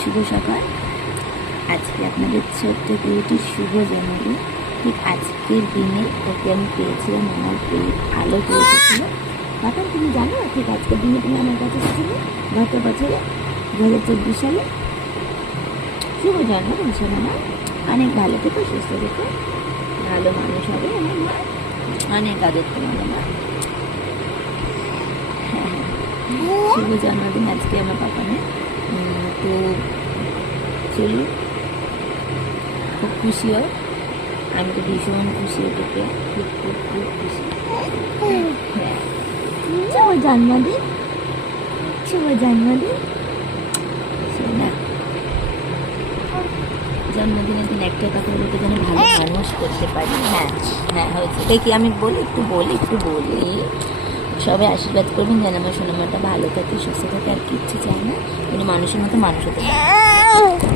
শুভ সকাল। আজকে আপনাদের ছোট্ট বিউটির শুভ জন্মদিন। ঠিক আজকের দিনে ওকে আমি পেয়েছিলাম, আমার পেট আলো হয়ে গেছিলো। তখন তুমি জানো ঠিক আজকের দিনে তুমি আমার কাছে এসেছিলে গত বছরে 2024 সালে। শুভ জন্মদিন শোনো না, অনেক ভালো থেকো, সুস্থ থেকো, ভালো মানুষ হবে আমার মা, অনেক আদর তোমার মা। শুভ জন্মদিন আজকে আমার পাপানের। তো চলুন, খুব খুশি হয়, আমি তো ভীষণ খুশি ওটাকে, খুব খুব খুব খুশি। শুভ জন্মদিন, শুভ জন্মদিন। না, জন্মদিনের দিন একটা কথা বলতে যেন ভালো মানুষ করতে পারি। হ্যাঁ হ্যাঁ হয়েছে, তাই কি আমি বলি, একটু বলি সবাই আশীর্বাদ করবেন যেন আমার সোনামাটা ভালো থাকে, সুস্থ থাকে, আর কিচ্ছু চাই না, মানে মানুষের মতো মানুষ হতে পারে।